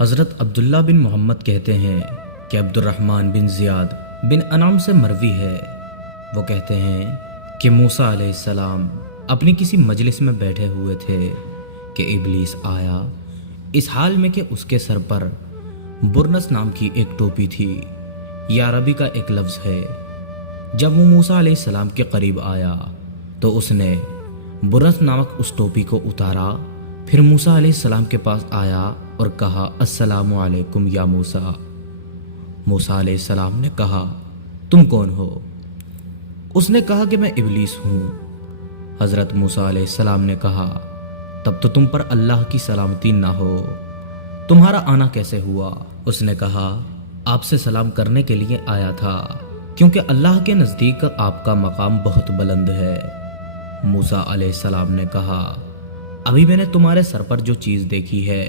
حضرت عبداللہ بن محمد کہتے ہیں کہ عبد الرحمن بن زیاد بن انعام سے مروی ہے، وہ کہتے ہیں کہ موسیٰ علیہ السلام اپنی کسی مجلس میں بیٹھے ہوئے تھے کہ ابلیس آیا، اس حال میں کہ اس کے سر پر برنس نام کی ایک ٹوپی تھی۔ یہ عربی کا ایک لفظ ہے۔ جب وہ موسیٰ علیہ السلام کے قریب آیا تو اس نے برنس نامک اس ٹوپی کو اتارا، پھر موسیٰ علیہ السلام کے پاس آیا اور کہا السلام علیکم یا موسیٰ۔ موسیٰ علیہ السلام نے کہا تم کون ہو؟ اس نے کہا کہ میں ابلیس ہوں۔ حضرت موسیٰ علیہ السلام نے کہا تب تو تم پر اللہ کی سلامتی نہ ہو، تمہارا آنا کیسے ہوا؟ اس نے کہا آپ سے سلام کرنے کے لیے آیا تھا، کیونکہ اللہ کے نزدیک آپ کا مقام بہت بلند ہے۔ موسیٰ علیہ السلام نے کہا ابھی میں نے تمہارے سر پر جو چیز دیکھی ہے،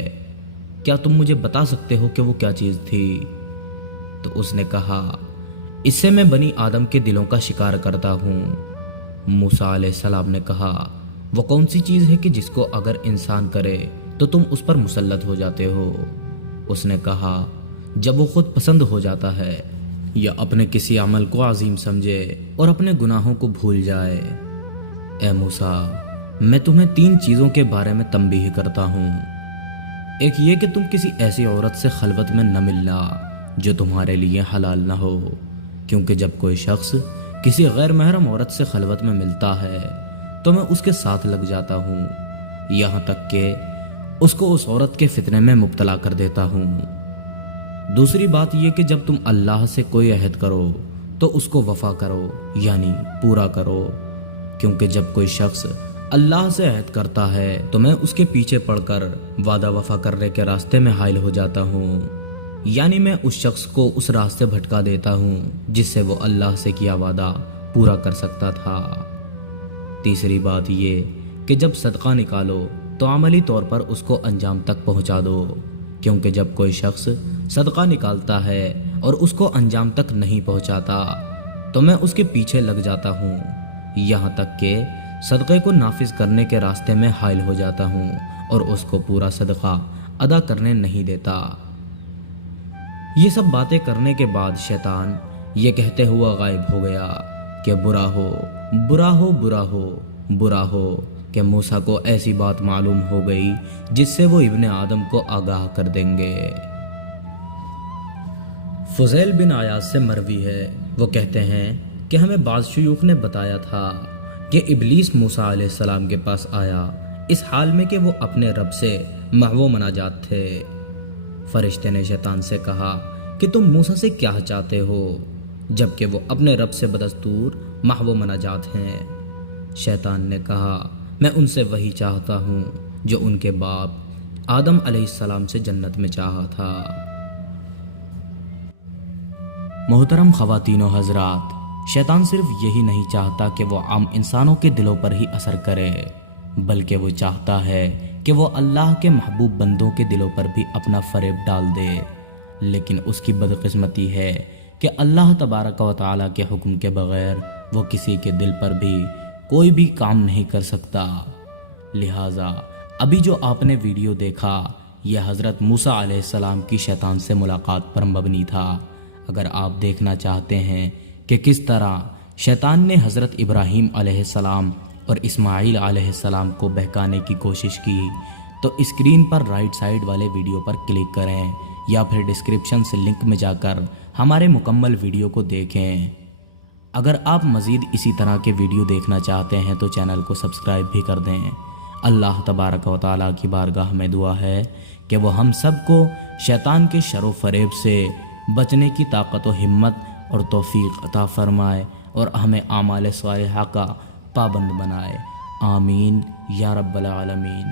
کیا تم مجھے بتا سکتے ہو کہ وہ کیا چیز تھی؟ تو اس نے کہا اس سے میں بنی آدم کے دلوں کا شکار کرتا ہوں۔ موسیٰ علیہ السلام نے کہا وہ کون سی چیز ہے کہ جس کو اگر انسان کرے تو تم اس پر مسلط ہو جاتے ہو؟ اس نے کہا جب وہ خود پسند ہو جاتا ہے یا اپنے کسی عمل کو عظیم سمجھے اور اپنے گناہوں کو بھول جائے۔ اے موسیٰ، میں تمہیں 3 چیزوں کے بارے میں تنبیہ کرتا ہوں۔ ایک یہ کہ تم کسی ایسی عورت سے خلوت میں نہ ملنا جو تمہارے لیے حلال نہ ہو، کیونکہ جب کوئی شخص کسی غیر محرم عورت سے خلوت میں ملتا ہے تو میں اس کے ساتھ لگ جاتا ہوں، یہاں تک کہ اس کو اس عورت کے فتنے میں مبتلا کر دیتا ہوں۔ دوسری بات یہ کہ جب تم اللہ سے کوئی عہد کرو تو اس کو وفا کرو، یعنی پورا کرو، کیونکہ جب کوئی شخص اللہ سے عہد کرتا ہے تو میں اس کے پیچھے پڑ کر وعدہ وفا کرنے کے راستے میں حائل ہو جاتا ہوں، یعنی میں اس شخص کو اس راستے بھٹکا دیتا ہوں جس سے وہ اللہ سے کیا وعدہ پورا کر سکتا تھا۔ تیسری بات یہ کہ جب صدقہ نکالو تو عملی طور پر اس کو انجام تک پہنچا دو، کیونکہ جب کوئی شخص صدقہ نکالتا ہے اور اس کو انجام تک نہیں پہنچاتا تو میں اس کے پیچھے لگ جاتا ہوں، یہاں تک کہ صدقے کو نافذ کرنے کے راستے میں حائل ہو جاتا ہوں اور اس کو پورا صدقہ ادا کرنے نہیں دیتا۔ یہ سب باتیں کرنے کے بعد شیطان یہ کہتے ہوا غائب ہو گیا کہ برا ہو برا ہو برا ہو برا ہو کہ موسیٰ کو ایسی بات معلوم ہو گئی جس سے وہ ابن آدم کو آگاہ کر دیں گے۔ فضیل بن عیاض سے مروی ہے، وہ کہتے ہیں کہ ہمیں بعض شیوخ نے بتایا تھا کہ ابلیس موسیٰ علیہ السلام کے پاس آیا، اس حال میں کہ وہ اپنے رب سے محو مناجات تھے۔ فرشتے نے شیطان سے کہا کہ تم موسیٰ سے کیا چاہتے ہو، جبکہ وہ اپنے رب سے بدستور محو مناجات ہیں۔ شیطان نے کہا میں ان سے وہی چاہتا ہوں جو ان کے باپ آدم علیہ السلام سے جنت میں چاہا تھا۔ محترم خواتین و حضرات، شیطان صرف یہی نہیں چاہتا کہ وہ عام انسانوں کے دلوں پر ہی اثر کرے، بلکہ وہ چاہتا ہے کہ وہ اللہ کے محبوب بندوں کے دلوں پر بھی اپنا فریب ڈال دے، لیکن اس کی بدقسمتی ہے کہ اللہ تبارک و تعالیٰ کے حکم کے بغیر وہ کسی کے دل پر بھی کوئی بھی کام نہیں کر سکتا۔ لہٰذا ابھی جو آپ نے ویڈیو دیکھا یہ حضرت موسیٰ علیہ السلام کی شیطان سے ملاقات پر مبنی تھا۔ اگر آپ دیکھنا چاہتے ہیں کہ کس طرح شیطان نے حضرت ابراہیم علیہ السلام اور اسماعیل علیہ السلام کو بہکانے کی کوشش کی تو اسکرین پر رائٹ سائیڈ والے ویڈیو پر کلک کریں یا پھر ڈسکرپشن سے لنک میں جا کر ہمارے مکمل ویڈیو کو دیکھیں۔ اگر آپ مزید اسی طرح کے ویڈیو دیکھنا چاہتے ہیں تو چینل کو سبسکرائب بھی کر دیں۔ اللہ تبارک و تعالیٰ کی بارگاہ میں دعا ہے کہ وہ ہم سب کو شیطان کے شر و فریب سے بچنے کی طاقت و ہمت اور توفیق عطا فرمائے اور ہمیں اعمال صالحہ کا پابند بنائے۔ آمین یا رب العالمین۔